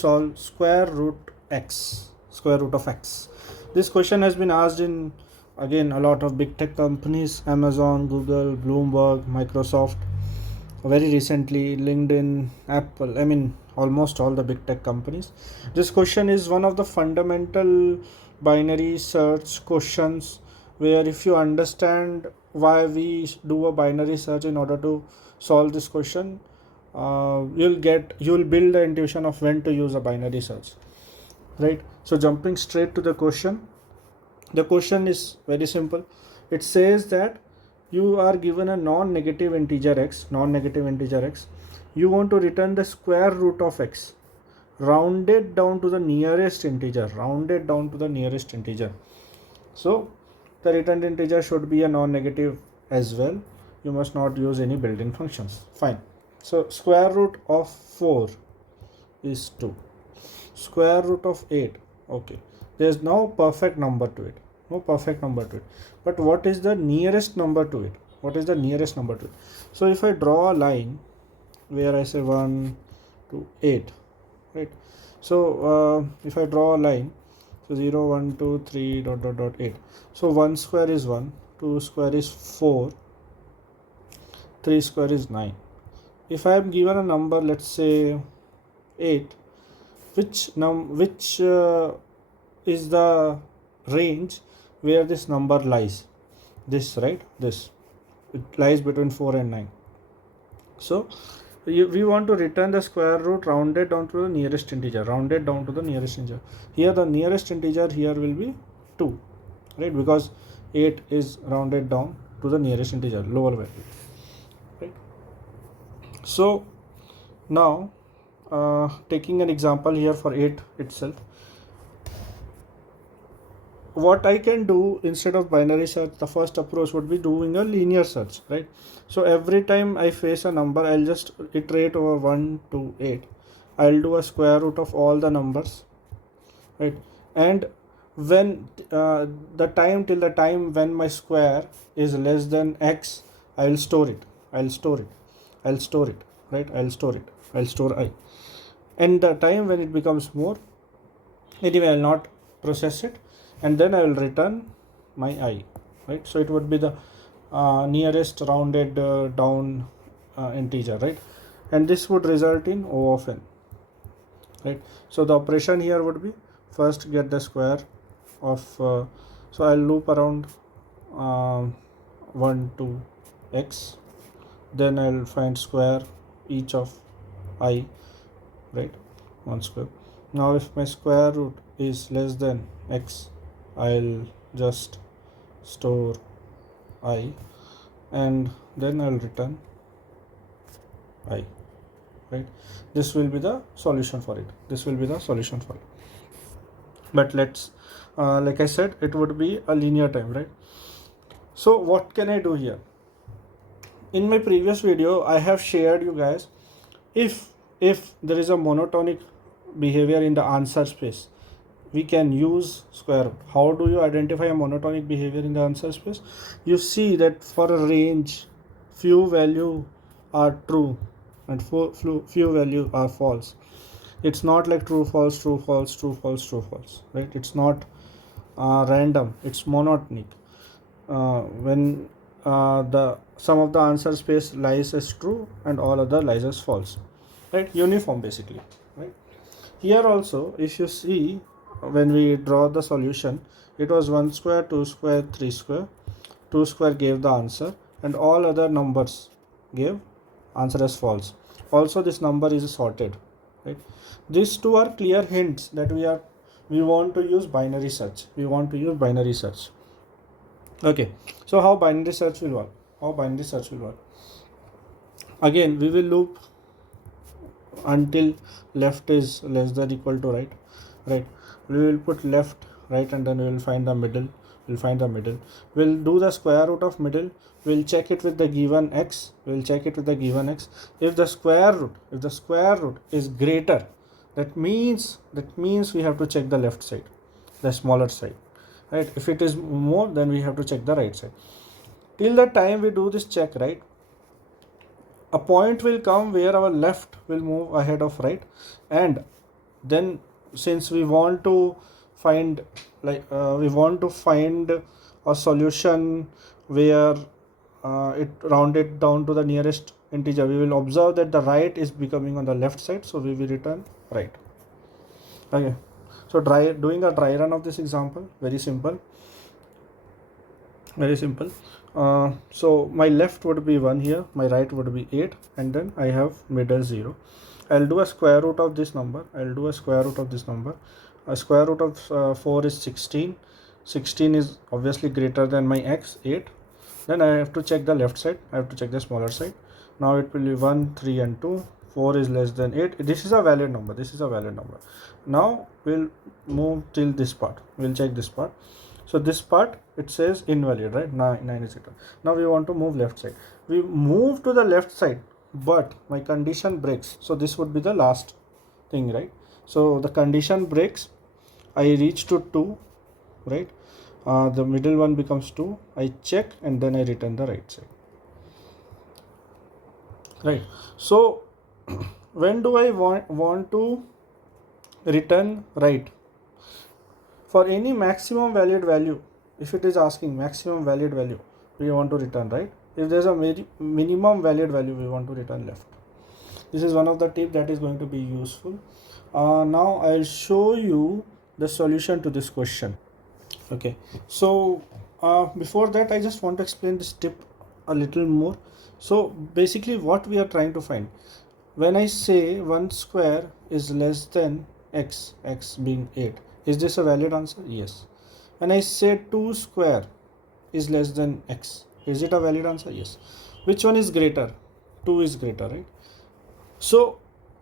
solve square root of x. This question has been asked in, again, a lot of big tech companies: Amazon, Google, Bloomberg, Microsoft, very recently LinkedIn, Apple, I mean almost all the big tech companies. This question is one of the fundamental binary search questions, where if you understand why we do a binary search in order to solve this question, you'll build the intuition of when to use a binary search, right? So jumping straight to the question, the question is very simple. It says that you are given a non-negative integer x, you want to return the square root of x rounded down to the nearest integer, so the returned integer should be a non-negative as well. You must not use any built-in functions. Fine. So square root of 4 is 2. Square root of 8. Okay. There is no perfect number to it. But what is the nearest number to it? So if I draw a line where I say 1 to 8, right? So if I draw a line, so 0, 1, 2, 3, ... 8. So 1 square is 1, 2 square is 4, 3 square is 9. If I am given a number, let's say 8, which is the range where this number lies? This, right? This. It lies between 4 and 9. So we want to return the square root rounded down to the nearest integer. Here the nearest integer here will be 2, right? Because 8 is rounded down to the nearest integer, lower value, right? So now taking an example here for 8 itself, what I can do instead of binary search, the first approach would be doing a linear search, right? So every time I face a number, I'll just iterate over 1 to 8. I'll do a square root of all the numbers, right? And when till the time when my square is less than x, I'll store it, right? I'll store I. And the time when it becomes more, anyway, I'll not process it, and then I will return my I, right? So it would be the nearest rounded down integer, right? And this would result in O of n, right? So the operation here would be first get the square of so I'll loop around 1 to x, then I'll find square each of I, right? 1 square. Now if my square root is less than x, I'll just store I, and then I'll return I, right? This will be the solution for it. But let's like I said, it would be a linear time, right? So what can I do here? In my previous video, I have shared you guys, if there is a monotonic behavior in the answer space, we can use square root. How do you identify a monotonic behavior in the answer space? You see that for a range, few value are true and few value are false. It's not like true false, right? It's not random, it's monotonic. When the sum of the answer space lies as true and all other lies as false, right? Uniform basically, right? Here also, if you see, when we draw the solution, it was 1 square, 2 square, 3 square. 2 square gave the answer and all other numbers gave answer as false. Also this number is sorted, right? These two are clear hints that we want to use binary search. Okay, so how binary search will work? Again, we will loop until left is less than equal to right. We will put left, right, and then we will find the middle. We'll do the square root of middle. We'll check it with the given x. If the square root is greater, that means we have to check the left side, the smaller side, right? If it is more, then we have to check the right side. Till the time we do this check, right, a point will come where our left will move ahead of right, and Then since we want to find a solution where it rounded down to the nearest integer, we will observe that the right is becoming on the left side, so we will return right. Okay, so doing a dry run of this example, very simple. So my left would be 1 here, my right would be 8, and then I have middle 0. I'll do a square root of this number. A square root of 4 is 16. 16 is obviously greater than my x, 8. Then I have to check the left side. I have to check the smaller side. Now it will be 1, 3 and 2. 4 is less than 8. This is a valid number. Now we'll move till this part. We'll check this part. So this part, it says invalid, right? 9 is equal. Now we want to move left side. We move to the left side, but my condition breaks. So this would be the last thing, right? So the condition breaks. I reach to 2, right? The middle one becomes 2. I check and then I return the right side, right? So when do I want to return right? For any maximum valid value, if it is asking maximum valid value, we want to return right. If there is a minimum valid value, we want to return left. This is one of the tips that is going to be useful. Now I'll show you the solution to this question. Okay, so before that, I just want to explain this tip a little more. So basically what we are trying to find, when I say 1 square is less than x being 8, is this a valid answer? Yes. When I say 2 square is less than x, is it a valid answer? Yes. Which one is greater? 2 is greater, right? So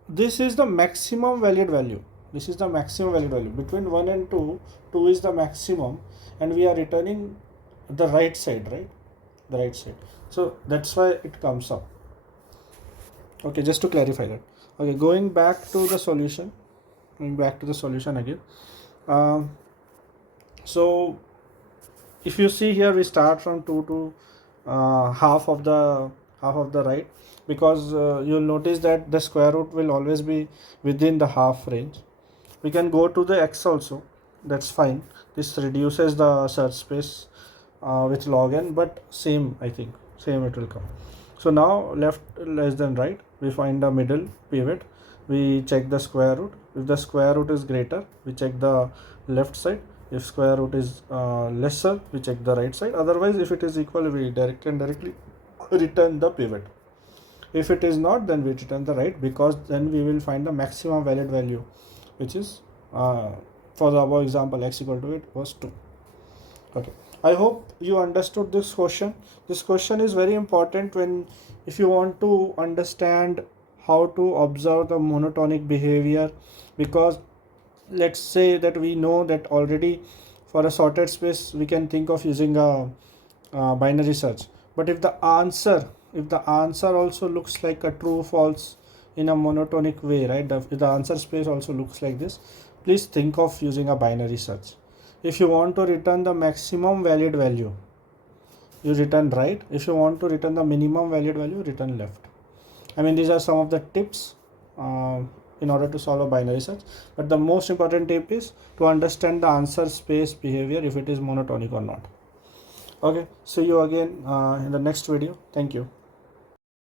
this is the maximum valid value. Between 1 and 2, 2 is the maximum, and we are returning the right side, right? The right side. So that's why it comes up. Okay, just to clarify that. Okay, going back to the solution again. So if you see here, we start from 2 to half of the right, because you'll notice that the square root will always be within the half range. We can go to the x also, that's fine. This reduces the search space with log n, but same, I think same it will come. So now left less than right, we find the middle pivot, we check the square root. If the square root is greater, we check the left side. If square root is lesser, we check the right side. Otherwise, if it is equal, we directly return the pivot. If it is not, then we return the right, because then we will find the maximum valid value, which is for the above example, x equal to 8 was 2. Okay, I hope you understood this question. This question is very important if you want to understand how to observe the monotonic behavior, because let's say that we know that already for a sorted space we can think of using a binary search, but if the answer also looks like a true false in a monotonic way, right? If the answer space also looks like this, please think of using a binary search. If you want to return the maximum valid value, you return right. If you want to return the minimum valid value, return left. I mean, these are some of the tips in order to solve a binary search, but the most important tip is to understand the answer space behavior, if it is monotonic or not. Okay, see you again in the next video. Thank you.